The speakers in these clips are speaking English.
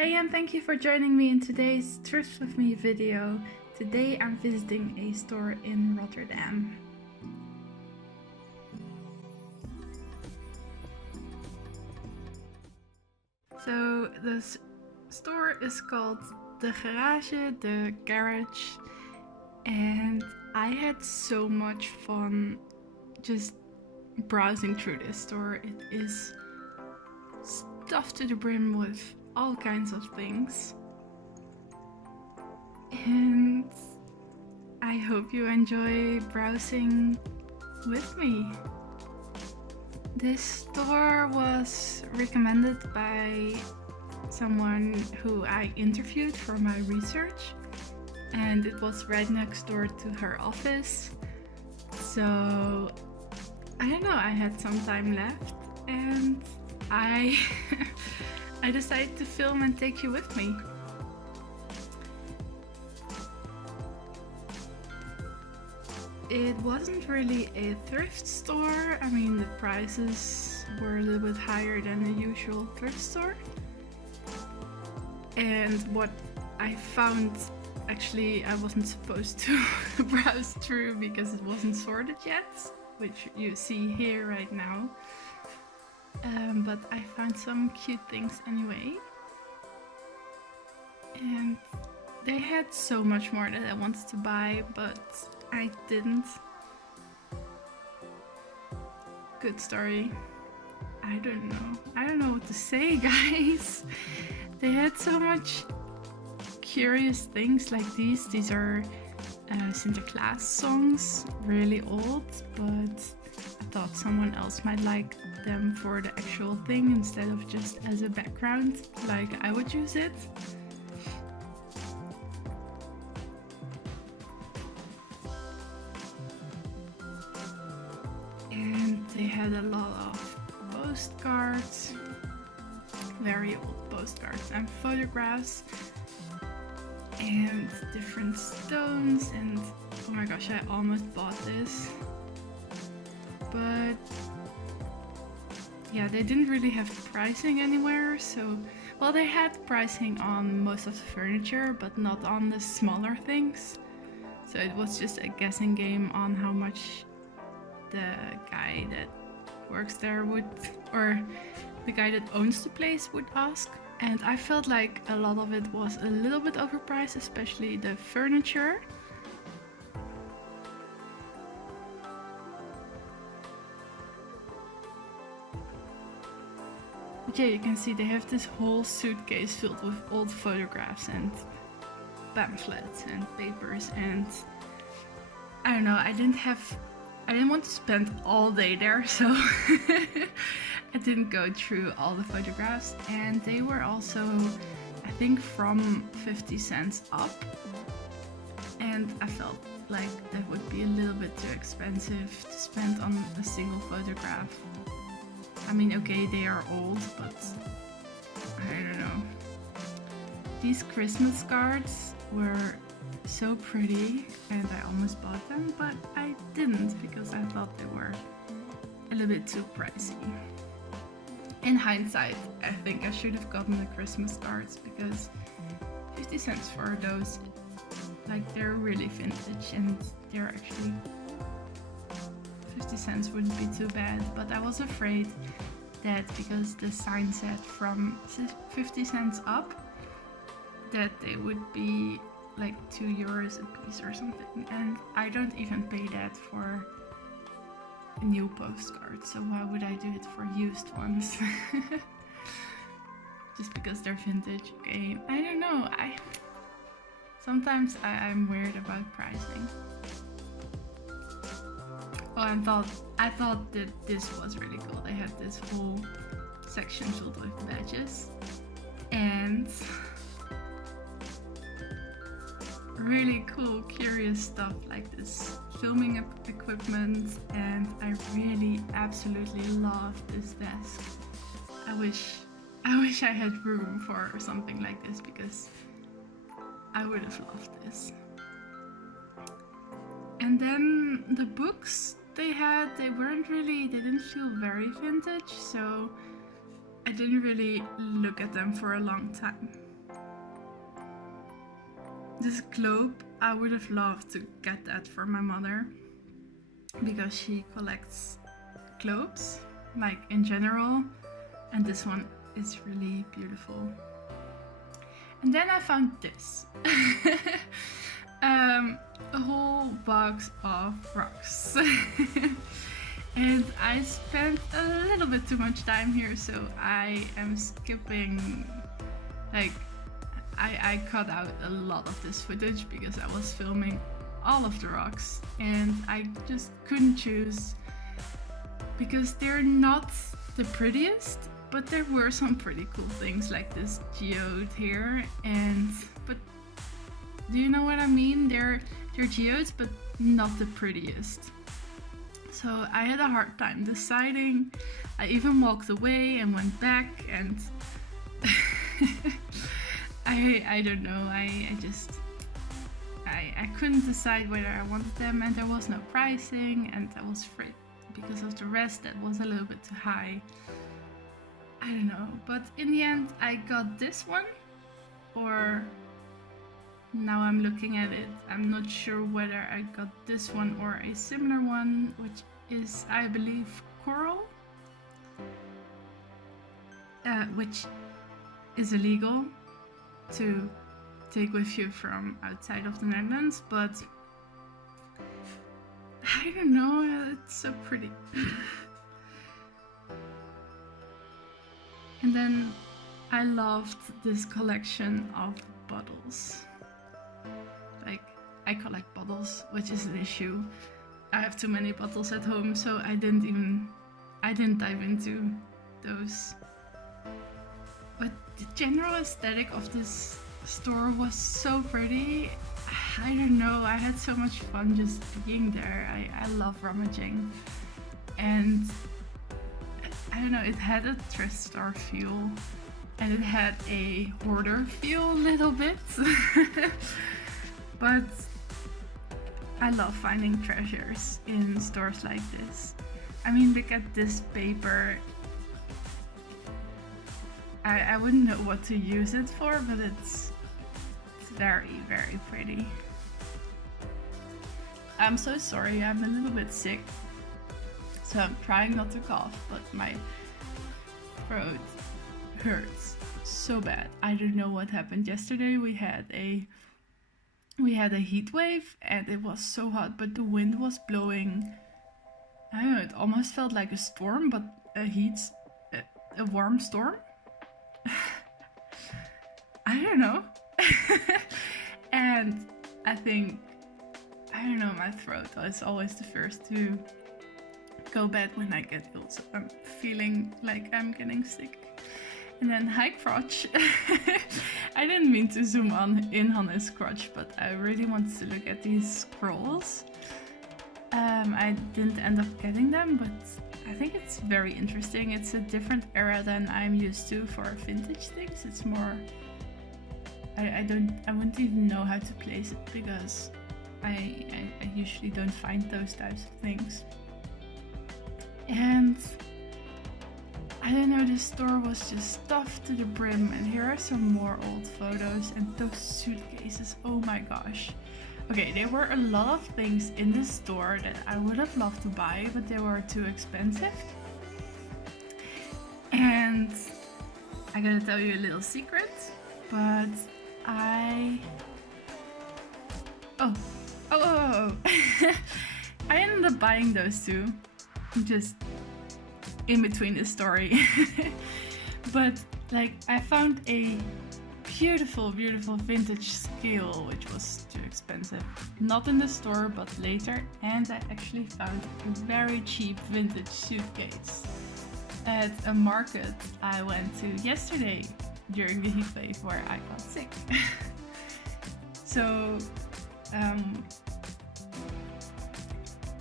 Hey, and thank you for joining me in today's Thrift with Me video. Today I'm visiting a store in Rotterdam. So this store is called the garage, and I had so much fun just browsing through this store. It is stuffed to the brim with all kinds of things, and I hope you enjoy browsing with me. This store was recommended by someone who I interviewed for my research, and it was right next door to her office. So I don't know, I had some time left and I decided to film and take you with me. It wasn't really a thrift store. I mean, the prices were a little bit higher than the usual thrift store. And what I found, actually I wasn't supposed to browse through because it wasn't sorted yet, which you see here right now. But I found some cute things anyway. And they had so much more that I wanted to buy, but I didn't. Good story. I don't know what to say, guys. They had so much curious things like these. These are Sinterklaas songs, really old, but I thought someone else might like them for the actual thing instead of just as a background, like I would use it. And they had a lot of postcards, very old postcards and photographs, and different stones, and oh my gosh, I almost bought this. But yeah, they didn't really have pricing anywhere, so well, they had pricing on most of the furniture, but not on the smaller things. So it was just a guessing game on how much the guy that works there would, or the guy that owns the place would ask. And I felt like a lot of it was a little bit overpriced, especially the furniture. But yeah, you can see they have this whole suitcase filled with old photographs and pamphlets and papers, and I don't know, I didn't want to spend all day there, so I didn't go through all the photographs. And they were also, I think, from 50 cents up, and I felt like that would be a little bit too expensive to spend on a single photograph. I mean, okay, they are old, but I don't know. These Christmas cards were so pretty and I almost bought them, but I didn't because I thought they were a little bit too pricey. In hindsight, I think I should have gotten the Christmas cards because 50 cents for those, like, they're really vintage, and they're actually 50 cents wouldn't be too bad. But I was afraid that because the sign said from 50 cents up, that they would be like €2 a piece or something, and I don't even pay that for a new postcard, so why would I do it for used ones? Just because they're vintage. Okay, I don't know, sometimes I'm weird about pricing. Well, I thought that this was really cool. They had this whole section filled with badges and really cool, curious stuff like this filming equipment, and I really absolutely love this desk. I wish I had room for something like this because I would have loved this. And then the books they had, they didn't feel very vintage, so I didn't really look at them for a long time. this globe, I would have loved to get that for my mother because she collects globes, like in general, and this one is really beautiful. And then I found this. A whole box of rocks. And I spent a little bit too much time here, so I am skipping, like, I cut out a lot of this footage because I was filming all of the rocks and I just couldn't choose because they're not the prettiest, but there were some pretty cool things like this geode here, but do you know what I mean? They're geodes, but not the prettiest. So I had a hard time deciding. I even walked away and went back, and I don't know. I couldn't decide whether I wanted them, and there was no pricing, and I was afraid because of the rest that was a little bit too high. I don't know, but in the end I got this one, or now I'm looking at it, I'm not sure whether I got this one or a similar one, which is, I believe, coral, which is illegal to take with you from outside of the Netherlands, but I don't know, it's so pretty. And then I loved this collection of bottles. Like, I collect bottles, which is an issue. I have too many bottles at home, so I didn't dive into those. But the general aesthetic of this store was so pretty. I don't know, I had so much fun just being there. I love rummaging. And I don't know, it had a thrift store feel and it had a hoarder feel a little bit. But I love finding treasures in stores like this. I mean, look at this paper. I wouldn't know what to use it for, but it's very, very pretty. I'm so sorry, I'm a little bit sick, so I'm trying not to cough, but my throat hurts so bad. I don't know what happened yesterday. We had a heat wave and it was so hot, but the wind was blowing. I don't know, it almost felt like a storm, but a warm storm. I don't know. And I think, I don't know, my throat is always the first to go bad when I get ill, so I'm feeling like I'm getting sick. And then hi crotch. I didn't mean to zoom in on his crotch, but I really wanted to look at these scrolls. I didn't end up getting them, but I think it's very interesting. It's a different era than I'm used to for vintage things. It's more, I wouldn't even know how to place it because I usually don't find those types of things. And I don't know, this store was just stuffed to the brim, and here are some more old photos and those suitcases, oh my gosh. Okay, there were a lot of things in this store that I would have loved to buy, but they were too expensive. And I gotta tell you a little secret, but I ended up buying those two, just in between the story. But like, I found a beautiful vintage scale, which was too expensive, not in the store but later, and I actually found a very cheap vintage suitcase at a market I went to yesterday during the heat wave where I got sick. So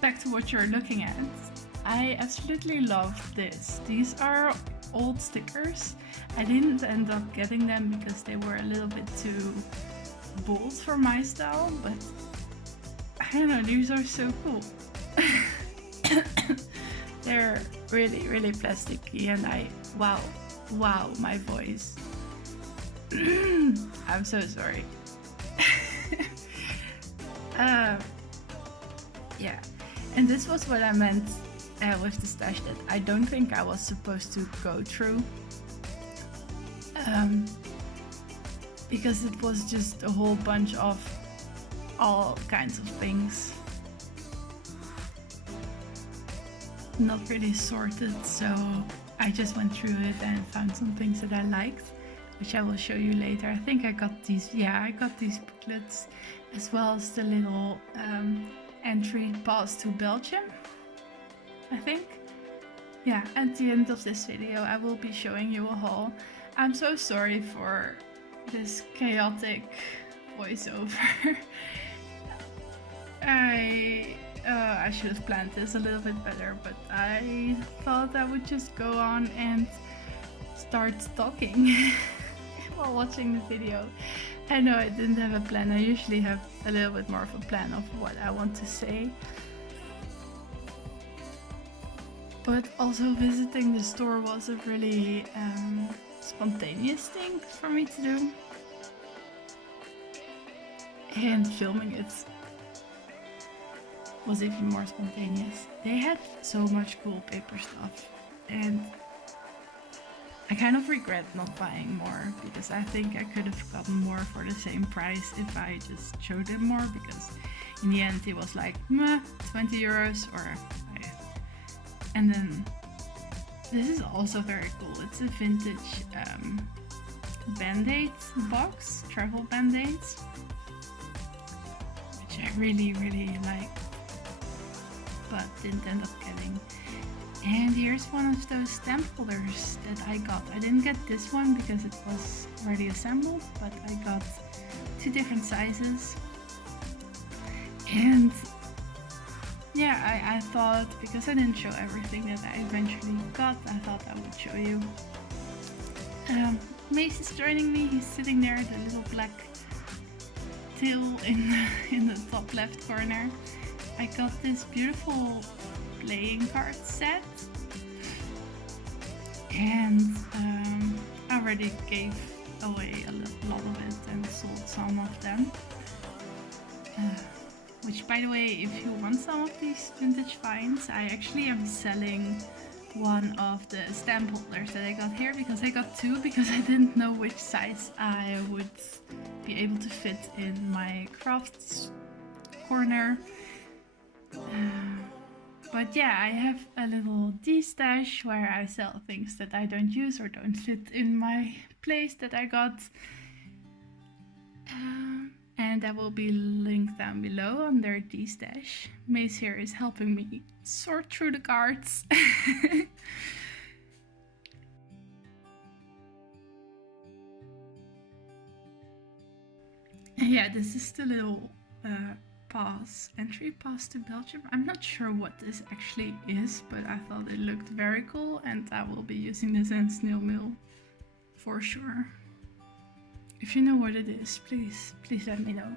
back to what you're looking at. I absolutely love this. These are old stickers. I didn't end up getting them because they were a little bit too bold for my style, but I don't know, these are so cool. They're really, really plasticky, and wow, my voice. I'm so sorry. Uh, yeah, and this was what I meant with the stash that I don't think I was supposed to go through. Because it was just a whole bunch of all kinds of things. Not really sorted, so I just went through it and found some things that I liked, which I will show you later. I think I got these, yeah, I got these booklets, as well as the little entry pass to Belgium, I think. Yeah, at the end of this video I will be showing you a haul. I'm so sorry for this chaotic voiceover. I should have planned this a little bit better, but I thought I would just go on and start talking while watching the video. I know I didn't have a plan. I usually have a little bit more of a plan of what I want to say. But also visiting the store was a really spontaneous thing for me to do. And filming it was even more spontaneous. They had so much cool paper stuff, and I kind of regret not buying more, because I think I could have gotten more for the same price if I just showed them more, because in the end it was like 20 euros or and then this is also very cool. It's a vintage band-aid box, travel band-aids, which I really like, but didn't end up getting. And here's one of those stamp holders that I got. I didn't get this one because it was already assembled, but I got two different sizes. And yeah, I thought, because I didn't show everything that I eventually got, I thought I would show you. Mace is joining me. He's sitting there, the little black tail in the top left corner. I got this beautiful playing card set, and I already gave away a lot of it and sold some of them. Which, by the way, if you want some of these vintage finds, I actually am selling one of the stamp holders that I got here, because I got two, because I didn't know which size I would be able to fit in my crafts corner. But yeah, I have a little D-stash where I sell things that I don't use or don't fit in my place that I got. And that will be linked down below under D-stash. Mace here is helping me sort through the cards. And yeah, this is the little entry pass to Belgium. I'm not sure what this actually is, but I thought it looked very cool, and I will be using this in snail mail for sure. If you know what it is, please let me know.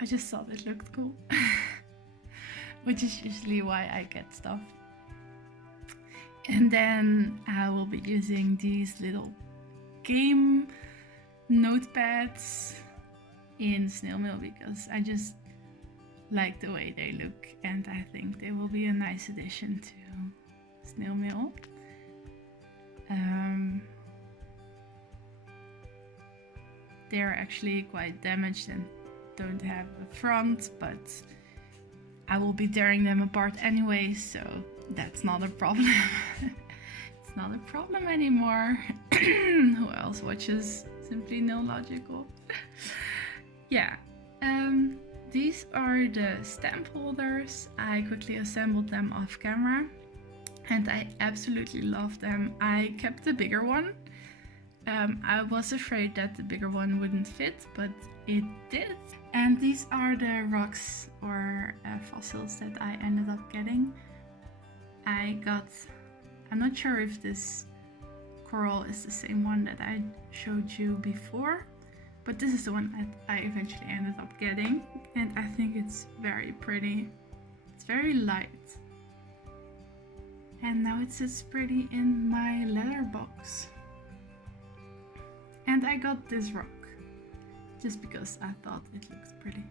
I just thought it looked cool, which is usually why I get stuff. And then I will be using these little game notepads in snail mail, because I just like the way they look, and I think they will be a nice addition to snail mail. They're actually quite damaged and don't have a front, but I will be tearing them apart anyway, so that's not a problem. It's not a problem anymore. Who else watches Simply No Logical? Yeah, these are the stamp holders. I quickly assembled them off camera, and I absolutely love them. I kept the bigger one. I was afraid that the bigger one wouldn't fit, but it did. And these are the rocks or fossils that I ended up getting. I'm not sure if this coral is the same one that I showed you before, but this is the one that I eventually ended up getting, and I think it's very pretty. It's very light, and now it sits pretty in my letter box. And I got this rock just because I thought it looked pretty.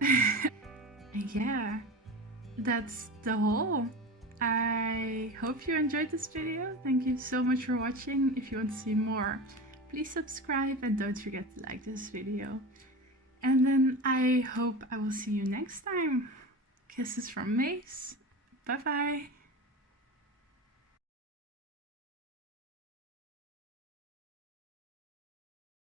And yeah, that's the haul. I hope you enjoyed this video. Thank you so much for watching. If you want to see more, please subscribe and don't forget to like this video. And then I hope I will see you next time. Kisses from Mace. Bye bye.